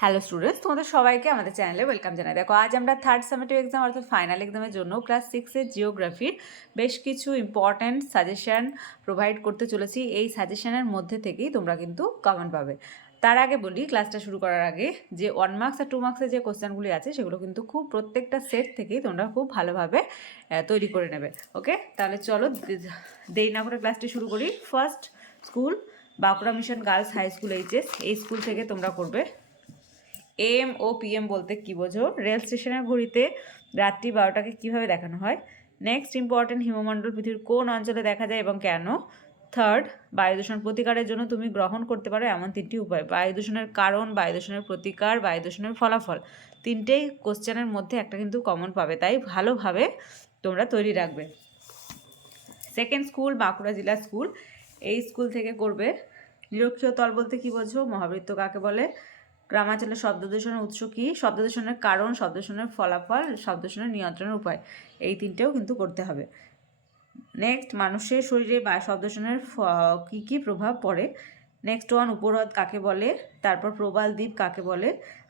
Hello students তোমাদের সবাইকে আমাদের চ্যানেলে ওয়েলকাম জানাই। দেখো, আজ আমরা থার্ড সামেটিভ এক্সাম অর্থাৎ ফাইনাল এক্সামের জন্য ক্লাস সিক্সের জিওগ্রাফির বেশ কিছু ইম্পর্ট্যান্ট সাজেশন প্রোভাইড করতে চলেছি। এই সাজেশানের মধ্যে থেকেই তোমরা কিন্তু কমেন্ট পাবে। তার আগে বলি ক্লাসটা শুরু করার আগে যে ওয়ান মার্কস আর টু মার্কসের যে কোশ্চেনগুলি আছে, সেগুলো কিন্তু খুব প্রত্যেকটা সেট থেকেই তোমরা খুব ভালোভাবে তৈরি করে নেবে। ওকে তাহলে চলো দেরি না করে ক্লাসটি শুরু করি। First school Bankura mission girls high school HS এই স্কুল থেকে তোমরা করবে এম ও পিএম বলতে কি বোঝো? রেল স্টেশনের ঘড়িতে রাত্রি বারোটাকে কীভাবে দেখানো হয়? নেক্সট ইম্পর্টেন্ট হিমমণ্ডল পৃথিবীর কোন অঞ্চলে দেখা যায় এবং কেন? থার্ড বায়ু দূষণ প্রতিকারের জন্য তুমি গ্রহণ করতে পারো এমন তিনটি উপায়। বায়ু দূষণের কারণ, বায়ু দূষণের প্রতিকার, বায়ু দূষণের ফলাফল। তিনটেই কোশ্চেনের মধ্যে একটা কিন্তু কমন পাবে, তাই ভালোভাবে তোমরা তৈরি রাখবে। সেকেন্ড স্কুল বাঁকুড়া জেলা স্কুল এই স্কুল থেকে করবে। নিরক্ষীয় তল বলতে কি বোঝো? মহাবৃত্ত কাকে বলে? গ্রামাঞ্চলে শব্দ দূষণের উৎস কী? শব্দ দূষণের কারণ শব্দ দূষণের ফলাফল শব্দ দূষণের নিয়ন্ত্রণের উপায়, এই তিনটেও কিন্তু করতে হবে। নেক্সট মানুষের শরীরে বা শব্দ দূষণের কী কী প্রভাব পড়ে? নেক্সট ওয়ান উপহ্রদ কাকে বলে? তারপর প্রবাল দ্বীপ কাকে বলে?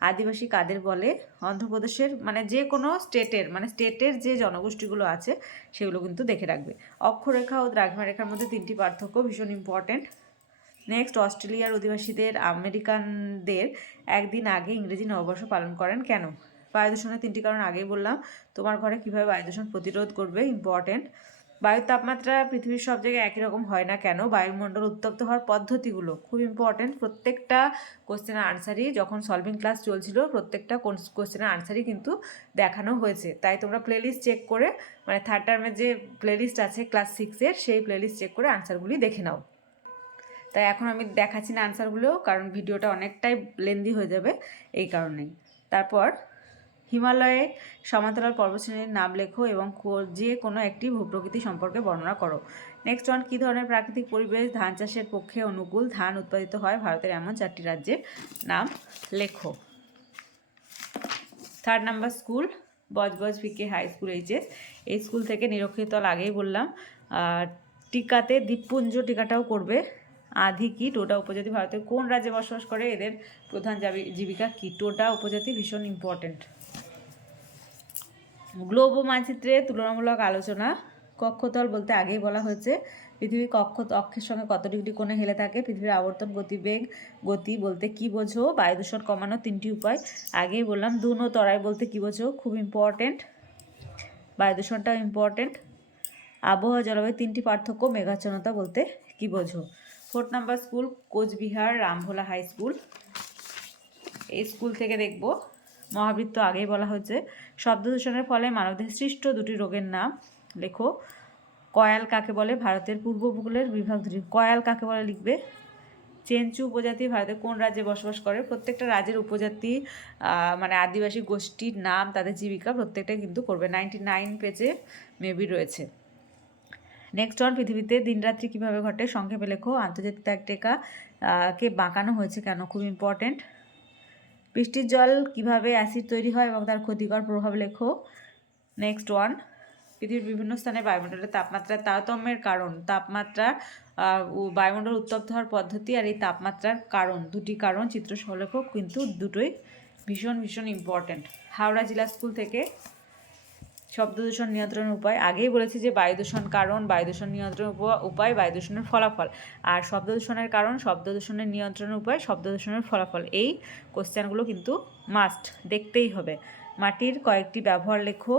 আদিবাসী কাদের বলে? অন্ধ্রপ্রদেশের মানে যে কোনো স্টেটের মানে স্টেটের যে জনগোষ্ঠীগুলো আছে, সেগুলো কিন্তু দেখে রাখবে। অক্ষরেখা ও দ্রাঘিমা রেখার মধ্যে তিনটি পার্থক্য ভীষণ ইম্পর্ট্যান্ট নেক্সট অস্ট্রেলিয়ার অধিবাসীদের, আমেরিকানদের একদিন আগে ইংরেজি নববর্ষ পালন করেন কেন? বায়ু দূষণের তিনটি কারণ আগেই বললাম। তোমার ঘরে কীভাবে বায়ু দূষণ প্রতিরোধ করবে? ইম্পর্ট্যান্ট বায়ুর তাপমাত্রা পৃথিবীর সব জায়গায় একই রকম হয় না কেন? বায়ুমণ্ডল উত্তপ্ত হওয়ার পদ্ধতিগুলো? খুব ইম্পর্ট্যান্ট প্রত্যেকটা কোশ্চেনের আনসারই যখন সলভিং ক্লাস চলছিল, প্রত্যেকটা কোশ্চেনের আনসারই কিন্তু দেখানো হয়েছে। তাই তোমরা প্লেলিস্ট চেক করে মানে থার্ড টার্মের যে প্লেলিস্ট আছে ক্লাস সিক্সের সেই প্লেলিস্ট চেক করে আনসারগুলি দেখে নাও। তাই এখন আমি দেখাচ্ছি না আনসারগুলো কারণ ভিডিওটা অনেকটাই লেন্দি হয়ে যাবে এই কারণেই। তারপর, হিমালয়ে সমান্তরাল পর্বতশ্রেণীর নাম লেখো এবং যে কোনো একটি ভূপ্রকৃতি সম্পর্কে বর্ণনা করো। নেক্সট ওয়ান কী ধরনের প্রাকৃতিক পরিবেশ ধান চাষের পক্ষে অনুকূল? ধান উৎপাদিত হয় ভারতের এমন চারটি রাজ্যের নাম লেখো। Third number school Budge Budge VK high school HS এই স্কুল থেকে নিরক্ষিত আগেই বললাম টিকাতে দ্বীপপুঞ্জ টিকাটাও করবে। আধি কি টোটা উপজাতি ভারতের কোন রাজ্যে বসবাস করে? এদের প্রধান জাবি- জীবিকা কি টোটা উপজাতি ভীষণ ইম্পর্ট্যান্ট গ্লোব মানচিত্রে তুলনামূলক আলোচনা। কক্ষতল বলতে আগেই বলা হয়েছে পৃথিবীর কক্ষ, অক্ষের সঙ্গে কত ডিগ্রি কোণে হেলে থাকে? পৃথিবীর আবর্তন গতিবেগ, গতি বলতে কি বোঝো? বায়ু দূষণ কমানোর তিনটি উপায়। আগেই বললাম দুন তরাই বলতে কি বোঝো? খুব ইম্পর্টেন্ট বায়ু দূষণটাও ইম্পর্টেন্ট আবহাওয়া জলবায়ু তিনটি পার্থক্য, মেঘাচ্ছন্নতা বলতে কি বোঝো? Fourth number school, Cooch Behar Rambhola high school. এই স্কুল থেকে দেখব, মহাবৃত্ত আগেই বলা হয়েছে, শব্দ দূষণের ফলে মানবদেহে সৃষ্ট দুটি রোগের নাম লেখো। কয়াল কাকে বলে? ভারতের পূর্ব উপকূলের বিভাগ দুটি। কয়াল কাকে বলে লিখবে? চেঞ্চু উপজাতি ভারতের কোন রাজ্যে বসবাস করে? প্রত্যেকটা রাজ্যের উপজাতি মানে আদিবাসী গোষ্ঠীর নাম, তাদের জীবিকা প্রত্যেকটাই কিন্তু করবে। নাইনটি নাইন পেজে মেবি রয়েছে। নেক্সট ওয়ান পৃথিবীতে দিনরাত্রি কীভাবে ঘটে? সংক্ষেপে লেখো। আন্তর্জাতিক তাক টেকা কে বাঁকানো হয়েছে কেন? খুব ইম্পর্টেন্ট বৃষ্টির জল কীভাবে অ্যাসিড তৈরি হয় এবং তার ক্ষতিকর প্রভাব লেখো। নেক্সট ওয়ান পৃথিবীর বিভিন্ন স্থানে বায়ুমণ্ডলের তাপমাত্রার তারতম্যের কারণ, তাপমাত্রা বায়ুমণ্ডল উত্তপ্ত হওয়ার পদ্ধতি আর এই তাপমাত্রার কারণ, দুটি কারণ চিত্র সহলেখ কিন্তু দুটোই ভীষণ ভীষণ ইম্পর্ট্যান্ট হাওড়া জেলা স্কুল থেকে শব্দ দূষণ নিয়ন্ত্রণের উপায়। আগেই বলেছি যে বায়ু দূষণ কারণ, বায়ু দূষণ নিয়ন্ত্রণ উপায় বায়ু দূষণের ফলাফল। আর শব্দ দূষণের কারণ, শব্দ দূষণের নিয়ন্ত্রণের উপায়, শব্দ দূষণের ফলাফল। এই কোশ্চেনগুলো কিন্তু মাস্ট দেখতেই হবে। মাটির কয়েকটি ব্যবহার লেখো।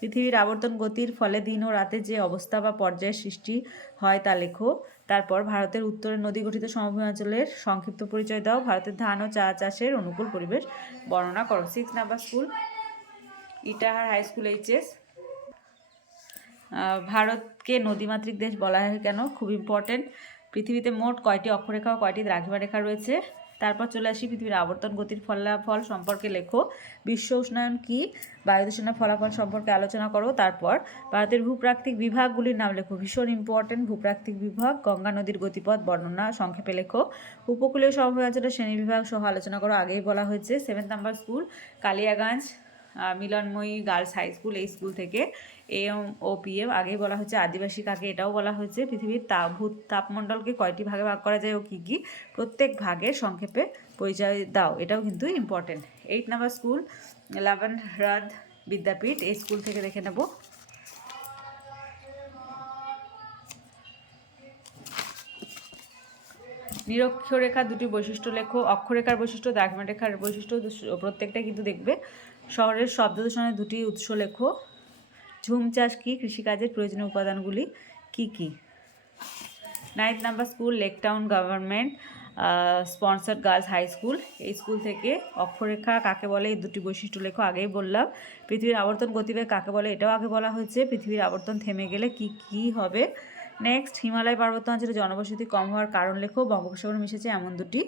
পৃথিবীর আবর্তন গতির ফলে দিন ও রাতে যে অবস্থা বা পর্যায়ের সৃষ্টি হয় তা লেখো। তারপর ভারতের উত্তরের নদী গঠিত সমভূমি অঞ্চলের সংক্ষিপ্ত পরিচয় দাও। ভারতের ধান ও চা চাষের অনুকূল পরিবেশ বর্ণনা করো। Six number school Itahar high school HS ভারতকে নদীমাতৃক দেশ বলা হয় কেন? খুব ইম্পর্টেন্ট পৃথিবীতে মোট কয়টি অক্ষরেখা ও কয়টি দ্রাঘিমা রেখা রয়েছে? তারপর চলে আসি পৃথিবীর আবর্তন গতির ফলাফল সম্পর্কে লেখো। বিশ্ব উষ্ণায়ন কি? বায়ু দূষণের ফলাফল সম্পর্কে আলোচনা করো। তারপর ভারতের ভূপ্রাকৃতিক বিভাগগুলির নাম লেখো। ভীষণ ইম্পর্টেন্ট ভূপ্রাকৃতিক বিভাগ। গঙ্গা নদীর গতিপথ, বর্ণনা, সংক্ষেপে লেখো। উপকূলীয় সমভূমি শ্রেণি বিভাগ সহ আলোচনা করো। আগেই বলা হয়েছে। Seventh number school Kaliaganj. Milanmoyee girls high school, এই স্কুল থেকে। এম ও পি এম আগেই বলা হচ্ছে আদিবাসী কাকে এটাও বলা হয়েছে। পৃথিবীর তা, ভূত তাপমণ্ডলকে কয়টি ভাগে ভাগ করা যায় ও কী কী? প্রত্যেক ভাগে সংক্ষেপে পরিচয় দাও, এটাও কিন্তু important eight number school Laban Hrad Vidyapith, এই স্কুল থেকে দেখে নেব। নিরক্ষরেখা দুটি বৈশিষ্ট্য লেখো, অক্ষরেখার বৈশিষ্ট্য, দ্রাঘিমারেখার বৈশিষ্ট্য, দুস- প্রত্যেকটা কিন্তু দেখবে। শহরের শব্দ দূষণের দুটি উৎস লেখো। ঝুম চাষ কী? কৃষিকাজের প্রয়োজনীয় উপাদানগুলি কি কি? Ninth number school Lake Town government sponsored girls high school এই স্কুল থেকে অক্ষরেখা কাকে বলে? এই দুটি বৈশিষ্ট্য লেখো, আগেই বললাম। পৃথিবীর আবর্তন গতিবেগ কাকে বলে? এটাও আগে বলা হয়েছে। পৃথিবীর আবর্তন থেমে গেলে কি কি হবে? নেক্সট হিমালয় পার্বত্য অঞ্চলে জনবসতি কম হওয়ার কারণ লেখো। বঙ্গোপসাগরে মিশেছে এমন দুটি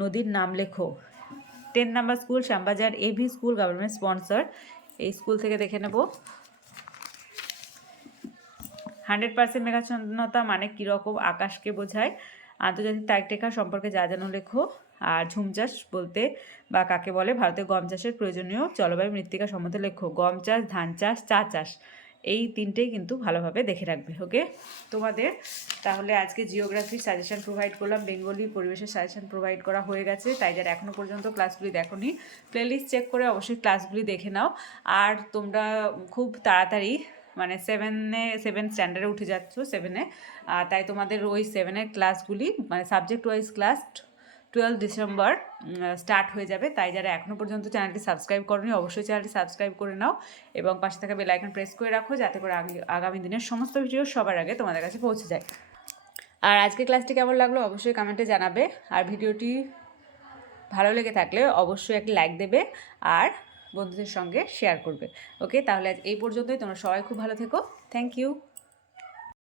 নদীর নাম লেখো। Ten number school, Shyambazar AV school government sponsor এই স্কুল থেকে দেখে নেব। হান্ড্রেড পার্সেন্ট মেঘাচ্ছন্নতা মানে কীরকম আকাশকে বোঝায়। আন্তর্জাতিক তারিখরেখা সম্পর্কে যা জানো লেখো, আর ঝুম চাষ বলতে বা কাকে বলে ভারতে গম চাষের প্রয়োজনীয় জলবায়ু মৃত্তিকা সম্বন্ধে লেখো। গম চাষ, ধান চাষ, চা চাষ। এই তিনটেই কিন্তু ভালোভাবে দেখে রাখবে ওকে তোমাদের তাহলে আজকে জিওগ্রাফির সাজেশন প্রোভাইড করলাম বেঙ্গলি পরিবেশের সাজেশন প্রোভাইড করা হয়ে গেছে, তাই যারা এখনও পর্যন্ত ক্লাসগুলি দেখোনি প্লেলিস্ট চেক করে অবশ্যই ক্লাসগুলি দেখে নাও। আর তোমরা খুব তাড়াতাড়ি মানে সেভেনে সেভেন স্ট্যান্ডার্ডে উঠে যাচ্ছ সেভেনে তাই তোমাদের ওই সেভেনের ক্লাসগুলি মানে subject wise class twelve December start হয়ে যাবে। তাই যারা এখনও পর্যন্ত চ্যানেলটি সাবস্ক্রাইব করনি, অবশ্যই চ্যানেলটি সাবস্ক্রাইব করে নাও এবং পাশে থাকা বেল আইকন প্রেস করে রাখো যাতে করে আগামী দিনের সমস্ত ভিডিও সবার আগে তোমাদের কাছে পৌঁছে যায়। আর আজকে ক্লাসটি কেমন লাগল অবশ্যই কমেন্টে জানাবে। আর ভিডিওটি ভালো লেগে থাকলে অবশ্যই একটি লাইক দেবে আর বন্ধুদের সঙ্গে শেয়ার করবে। ওকে তাহলে আজ এই পর্যন্তই। তোমরা সবাই খুব ভালো থেকো। Thank you